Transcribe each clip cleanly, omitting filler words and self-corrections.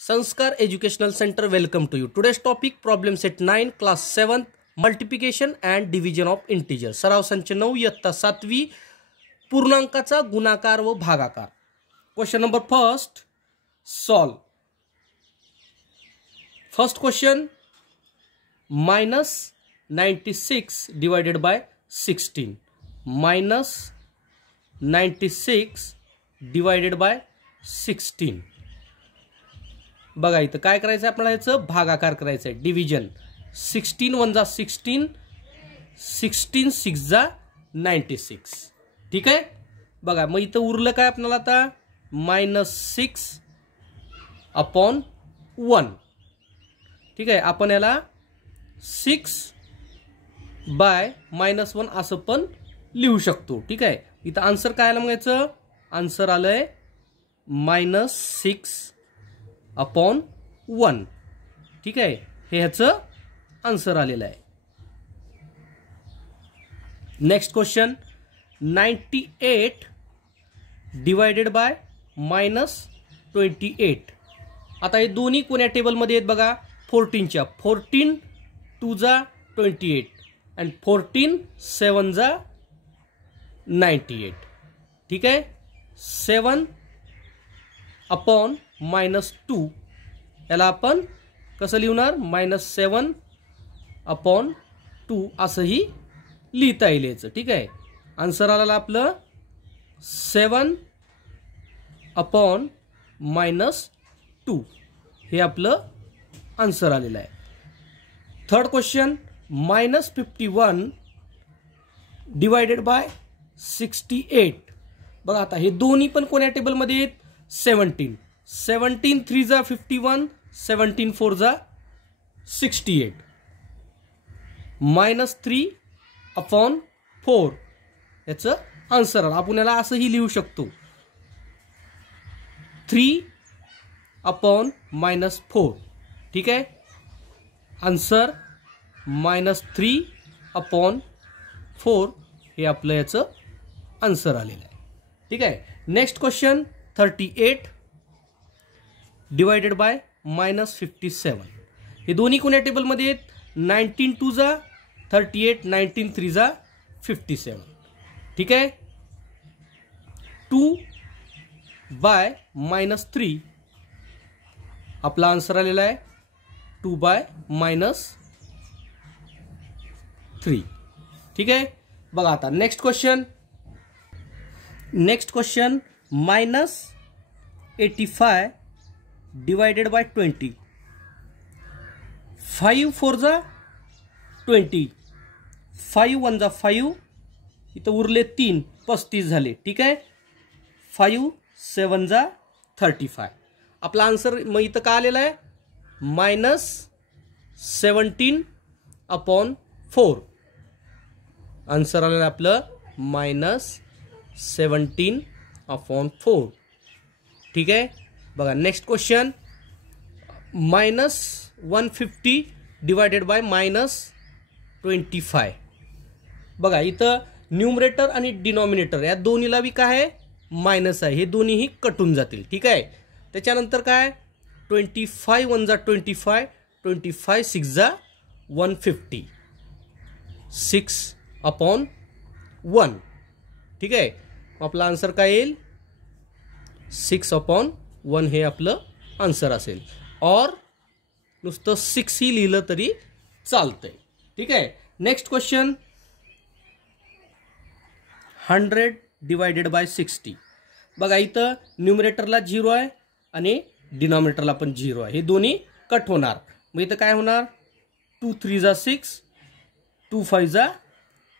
Sanskar Educational Center, welcome to you. Today's topic problem set 9 class 7th multiplication and division of integer. सराव संच 9 इयत्ता 7वी पूर्णांकाचा गुणाकार व भागाकार. Question number first, solve. First question, minus 96 divided by 16. Minus 96 divided by 16. बघा इथं काय करायचं आपल्याला, याचं भागाकार करायचं आहे, डिव्हिजन. 16 1 जा 16, 16 6 जा 96. ठीक आहे. बघा मग इथं उरलं काय आपल्याला आता, -6 अपॉन 1. ठीक आहे. आपण याला 6 बाय -1 असं पण लिहू शकतो. ठीक आहे. इथं आन्सर काय आलं, मग याचं आन्सर आलंय -6 अपॉन 1. ठीक आहे. हे ह्याचं आन्सर आलेलं आहे. Next question, 98 divided by -28. आता हे दोन्ही कोण्या टेबलमध्ये आहेत बघा, 14च्या. 14 2 जा 28 आणि 14 7 जा 98. ठीक आहे. 7 अपॉन -2 याला आपण कसं लिहणार, -7 अपॉन 2 असंही लिहिता येईल याचं. ठीक आहे. आन्सर आला आपलं 7 अपॉन -2. हे आपलं आन्सर आलेलं आहे. Third question, -51 divided by 68. बघा आता हे दोन्ही पण कोण्या टेबलमध्ये आहेत, 17. 17 3 जा 51, 17 4 जा 68. -3 अपॉन 4 याचं आन्सर आलं. आपण याला असंही लिहू शकतो, 3 अपॉन -4. ठीक आहे. आन्सर -3 अपॉन 4 हे आपलं याचं आन्सर आलेलं आहे. ठीक आहे. Next question, 38 divided by -57. हे दोन्ही कोण्या टेबलमध्ये आहेत, 19 2 जा 38, 19 3 जा 57. ठीक आहे. 2 बाय -3 आपला आन्सर आलेला आहे, 2 बाय -3. ठीक आहे. बघा आता नेक्स्ट क्वेश्चन, -85 डिवायडेड बाय 20. 5 4 जा 20, 5 1 जा 5, इथं उरले 3, 35 झाले. ठीक आहे. 5 7 जा 35. आपला आन्सर मग इथं काय आलेला आहे, -17 अपॉन 4. आन्सर आलेलं आहे आपलं -17 अपॉन 4. ठीक आहे. बघा नेक्स्ट क्वेश्चन, -150 डिवायडेड बाय -25. बघा इथं न्यूमरेटर आणि डिनॉमिनेटर या दोन्हीला बी काय आहे, मायनस आहे. हे दोन्हीही कटून जातील. ठीक आहे. त्याच्यानंतर काय, 25 1 जा 25, 25 6 जा 150, 6 अपॉन 1. ठीक आहे. आपला आन्सर काय येईल, 6 अपॉन 1 हे आपलं आन्सर असेल. और नुसतं 6 ही लिहिलं तरी चालतंय. ठीक आहे. Next question, 100 divided by 60. बघा इथं न्यूमरेटरला 0 आहे आणि डिनॉमिनेटरला पण 0 आहे. हे दोन्ही कट होणार. मग इथं काय होणार, 2 3 जा 6, 2 5 जा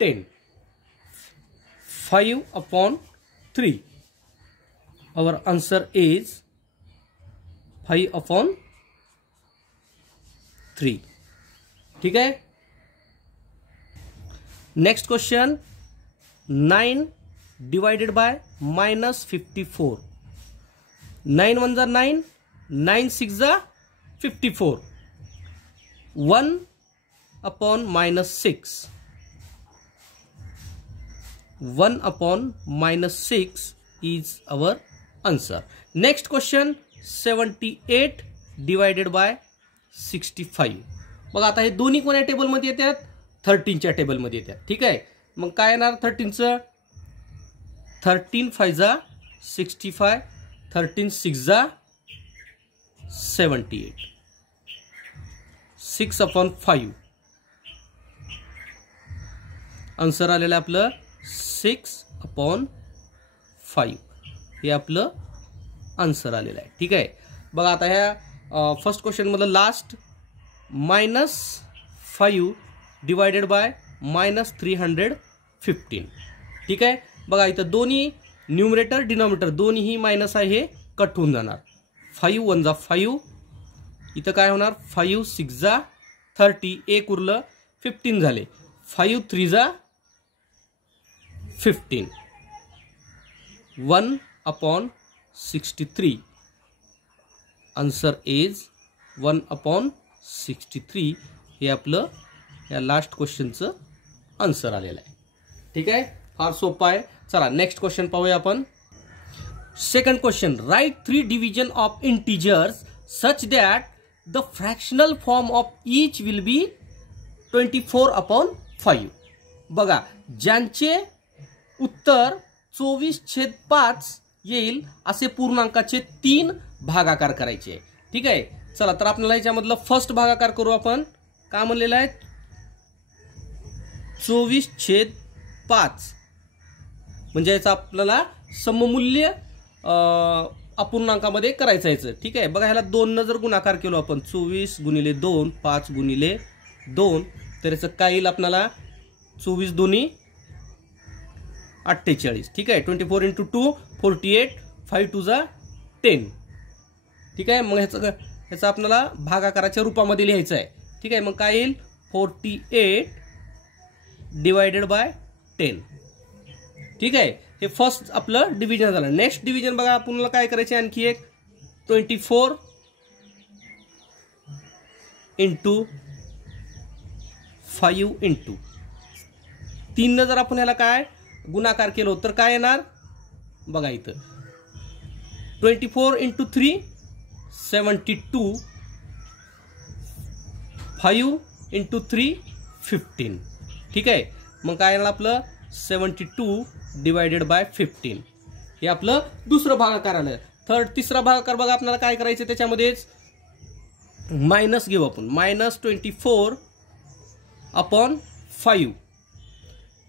10, 5 upon 3. our answer is 5 upon 3. ठीक आहे. Next question, 9 divided by -54. 9 1 जा 9, 9 6 जा 54, 1 upon -6. 1 upon -6 is our answer. Next question, 78 divided by 65. बघा आता हे दोन्ही कोण्या टेबलमध्ये येतात, 13च्या टेबलमध्ये येतात. ठीक आहे, मग काय येणार 13चं, 13 5 जा 65, 13 6 जा 78, 6/5. आन्सर आलेलं आहे आपलं 6/5. हे आपलं आन्सर आलेलं आहे. ठीक आहे, बघा आता ह्या फर्स्ट क्वेश्चन मधलं लास्ट -5 डिवायडेड बाय -315. ठीक आहे, बघा इथं दोन्ही न्यूमरेटर डिनॉमिनेटर दोन्हीही मायनस आहे, हे कट होऊन जाणार. 5 1 जा 5, इथं काय होणार 5 6 जा 30, एक उरलं 15 झाले. 5 3 जा 15, 1/63. Answer is 1/63. हे आपलं या लास्ट क्वेश्चनचं आन्सर आलेलं आहे. ठीक आहे, फार सोपं आहे. चला नेक्स्ट क्वेश्चन पाहूया आपण. Second question, right 3 division of integers such that the fractional form of each will be 24/5. बघा ज्यांचे उत्तर 24/5 येईल असे पूर्णांकाचे 3 भागाकार करायचे. ठीक आहे, चला तर आपल्याला याच्यामधलं फर्स्ट भागाकार करू आपण. काय म्हणलेलं आहे 24/5, म्हणजे याचं आपल्याला सममूल्य अपूर्णांकामध्ये करायचं याचं. ठीक आहे, बघा ह्याला 2 न जर गुणाकार केलो आपण 24 गुणिले 2 5 गुणिले 2, तर याचं काय येईल आपल्याला 24 2 48. ठीक आहे, 24 × 2 48, 5 2 जा 10. ठीक आहे, मग ह्याचं आपल्याला भागाकाराच्या रूपामध्ये लिहायचं आहे. ठीक आहे, मग काय येईल 48 डिवायडेड बाय 10. ठीक आहे, हे फर्स्ट आपलं डिव्हिजन झालं. नेक्स्ट डिव्हिजन बघा आपल्याला काय करायचे, आणखी एक 24 × 5 × 3 न जर आपण ह्याला काय गुणाकार केलो तर काय येणार बघा इथं 24 × 3 72, 5 × 3 15. ठीक आहे, मग काय येणार आपलं 72 डिवायडेड बाय 15. हे आपलं दुसरं भागाकार आलं. तिसरा भागाकार बघा आपल्याला काय करायचं, त्याच्यामध्येच मायनस घेऊ आपण. -24/5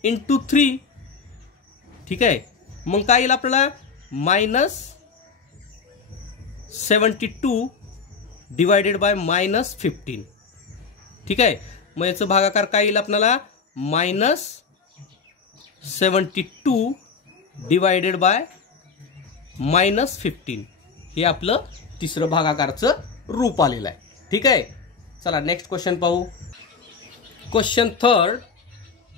× 3. ठीक आहे, मग काय येईल आपल्याला -72 डिवायडेड बाय -15. ठीक आहे, मग याचं भागाकार काय येईल आपल्याला -72 डिवायडेड बाय -15. हे आपलं तिसरं भागाकारचं रूप आलेलं आहे. ठीक आहे, चला नेक्स्ट क्वेश्चन पाहू. Question third,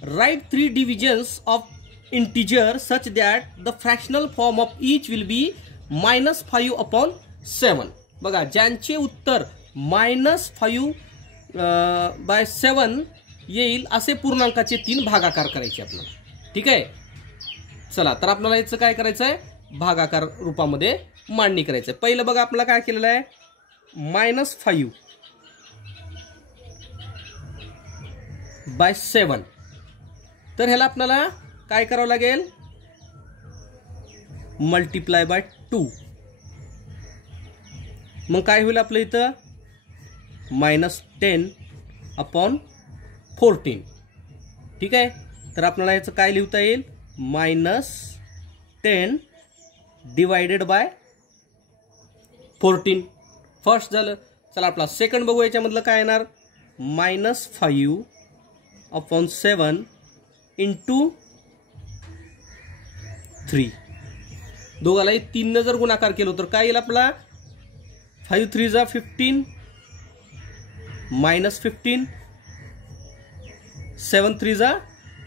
right 3 divisions of integer such that the fractional form of each will be -5/7. बघा ज्यांचे उत्तर -5/7 येईल असे पूर्णांकाचे 3 भागाकार करायचे आपल्याला. ठीक आहे, चला तर आपल्याला याचं काय करायचं आहे, भागाकार रूपामध्ये मांडणी करायचं आहे. पहिलं बघा आपल्याला काय केलेलं आहे -5/7. तर ह्याला आपल्याला काय करावं लागेल मल्टिप्लाय बाय 2. मग काय होईल आपलं इथं -10/14. ठीक आहे, तर आपल्याला याचं काय लिहिता येईल -10 डिवायडेड बाय 14. फर्स्ट झालं. चला आपला सेकंड बघू. याच्यामधलं काय येणार -5/7 × 3. दोघालाही 3 न जर गुणाकार केलो तर काय येईल आपला 5 3 जा 15 -15, 7 3 जा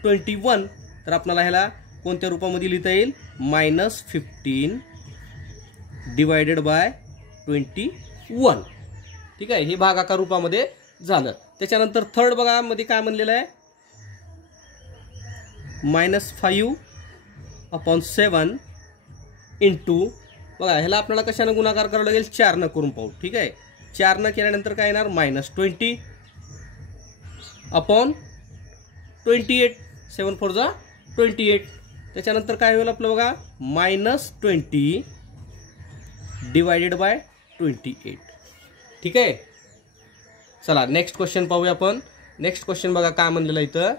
21. तर आपल्याला ह्याला कोणत्या रूपामध्ये लिहिता येईल -15 डिवायडेड बाय 21. ठीक आहे, हे भागाकार रूपामध्ये झालं. त्याच्यानंतर थर्ड बघा मध्ये काय म्हणलेलं आहे -5/7 × बघा ह्याला आपल्याला कशाने गुणाकार करावं लागेल 4 न करून पाहू. ठीक आहे, 4 न केल्यानंतर काय येणार -20 अपॉन 28. 7 4 जा 28. त्याच्यानंतर काय होईल आपलं बघा -20 डिवायडेड बाय 28. ठीक आहे. चला नेक्स्ट क्वेश्चन पाहूया आपण. नेक्स्ट क्वेश्चन बघा काय म्हणलेलं इथं.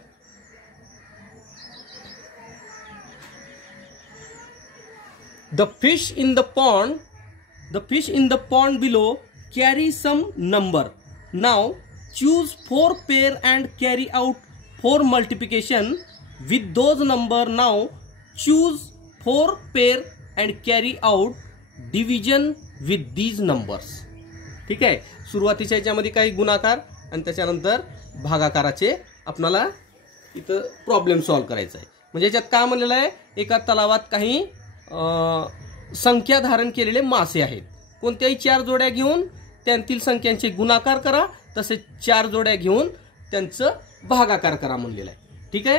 The fish in the pond below carry some number. Now choose 4 pair and carry out 4 multiplication with those number. Now choose 4 pair and carry out division with these numbers. ठीक आहे. सुरुवातीच्या याच्यामध्ये काही गुणाकार आणि त्याच्यानंतर भागाकाराचे आपल्याला इथं प्रॉब्लेम सॉल्व्ह करायचा आहे. म्हणजे याच्यात काय म्हणलेलं आहे, एका तलावात काही संख्या धारण केलेले मासे आहेत. कोणत्याही 4 जोड्या घेऊन त्यांतील संख्यांचे गुणाकार करा, तसेच 4 जोड्या घेऊन त्यांचं भागाकार करा म्हणलेलं आहे. ठीक आहे.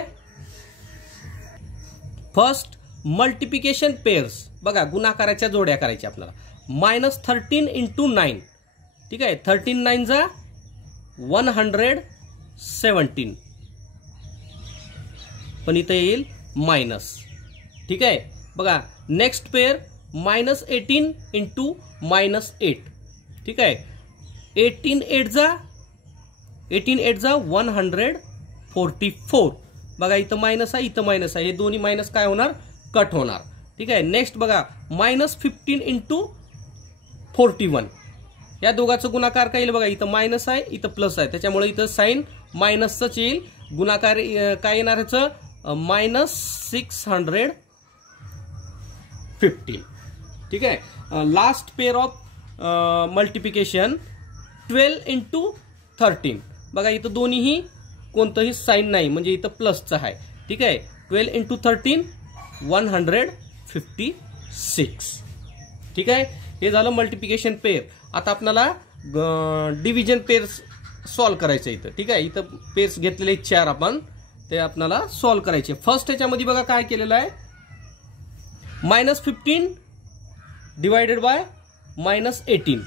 First multiplication pairs. बघा गुणाकाराच्या जोड्या करायच्या आपल्याला. -13 × 9. ठीक आहे. 13 9 जा 117. पण इथं येईल मायनस. ठीक आहे. बघा नेक्स्ट पेअर -18 × -8. ठीक आहे. 18 8 जा 144. बघा इथं मायनस आहे, इथं मायनस आहे. हे दोन्ही मायनस काय होणार, कट होणार. ठीक आहे. नेक्स्ट बघा -15 × 41. या दोघांचं गुणाकार काय येईल बघा, इथं मायनस आहे, इथं प्लस आहे, त्याच्यामुळे इथं साइन मायनसच येईल. गुणाकार काय येणार ह्याचं -615. ठीक आहे. Last pair of multiplication 12 × 13. बघा इथं दोन्हीही कोणतंही साइन नाही, म्हणजे इथं प्लसचं आहे. ठीक आहे. 12 × 13 156. ठीक आहे. हे झालं मल्टिप्लिकेशन पेअर. आता आपल्याला डिव्हिजन पेअर्स सॉल्व्ह करायचं इथं. ठीक आहे. इथं पेअर्स घेतलेले 4 आपण ते आपल्याला सॉल्व्ह करायचे. फर्स्ट ह्याच्यामध्ये बघा काय केलेलं आहे, -15 डिवायडेड बाय -18.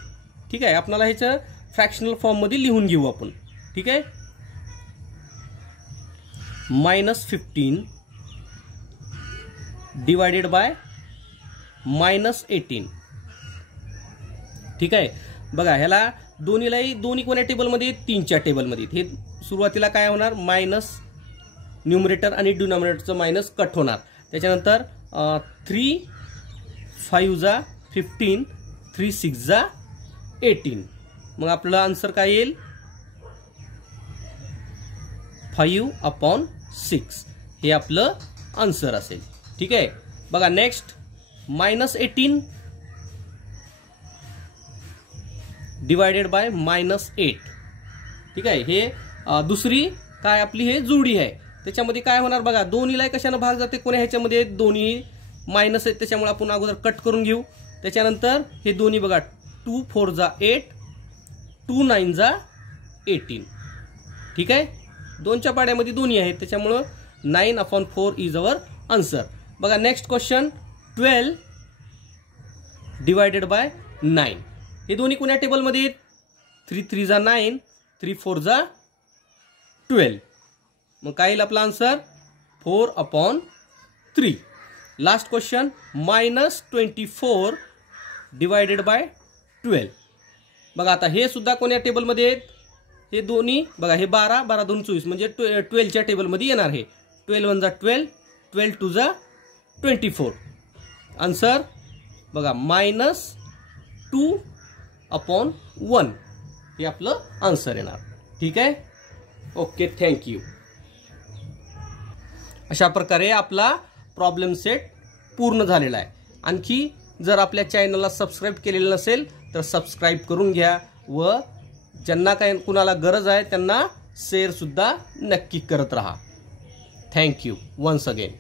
ठीक आहे. आपल्याला ह्याचं फ्रॅक्शनल फॉर्म मध्ये लिहून घेऊ आपण. ठीक आहे. -15 डिवायडेड बाय -18. ठीक आहे. बघा ह्याला दोन्ही कोण्या टेबलमध्ये, 3च्या टेबलमध्ये. हे सुरुवातीला काय होणार, मायनस न्यूमरेटर आणि डिनॉमिनेटरचं मायनस कट होणार. त्याच्यानंतर 3 5 जा 15, 3 6 जा 18. मग आपलं आन्सर काय येईल 5/6. हे आपलं आन्सर असेल. ठीक आहे. बघा नेक्स्ट -18 डिवायडेड बाय -8. ठीक आहे. हे दुसरी काय आपली हे जोडी आहे. त्याच्यामध्ये काय होणार बघा, दोन्हीला कशाने भाग जाते, कोण्या ह्याच्यामध्ये दोन्ही मायनस आहेत, त्याच्यामुळे आपण अगोदर कट करून घेऊ. त्याच्यानंतर हे दोन्ही बघा 2 4 जा 8, 2 9 जा 18. ठीक आहे. 2च्या पाड्यामध्ये दोन्ही आहेत, त्याच्यामुळे 9/4 इज अवर आन्सर. बघा नेक्स्ट क्वेश्चन 12 डिवायडेड बाय 9. हे दोन्ही कोण्या टेबलमध्ये आहेत, 3 3 जा 9, 3 4 जा 12. मग काय येईल आपला answer 4/3. Last question -24 divided by 12. बघा आता हे सुद्धा कोण्या टेबलमध्ये आहेत, हे दोन्ही बघा, हे 12 12 2 24 म्हणजे 12च्या टेबलमध्ये येणार. हे 12 1 जा 12, 12 2 जा 24. आन्सर बघा -2/1 हे आपलं आन्सर येणार. ठीक आहे. Okay, thank you. अशा प्रकारे आपला प्रॉब्लेम सेट पूर्ण झालेला आहे. आणखी जर आपल्या चॅनलला सबस्क्राईब केलेलं नसेल तर सबस्क्राईब करून घ्या व ज्यांना काही कुणाला गरज आहे त्यांना शेअर सुद्धा नक्की करत राहा. Thank you once again.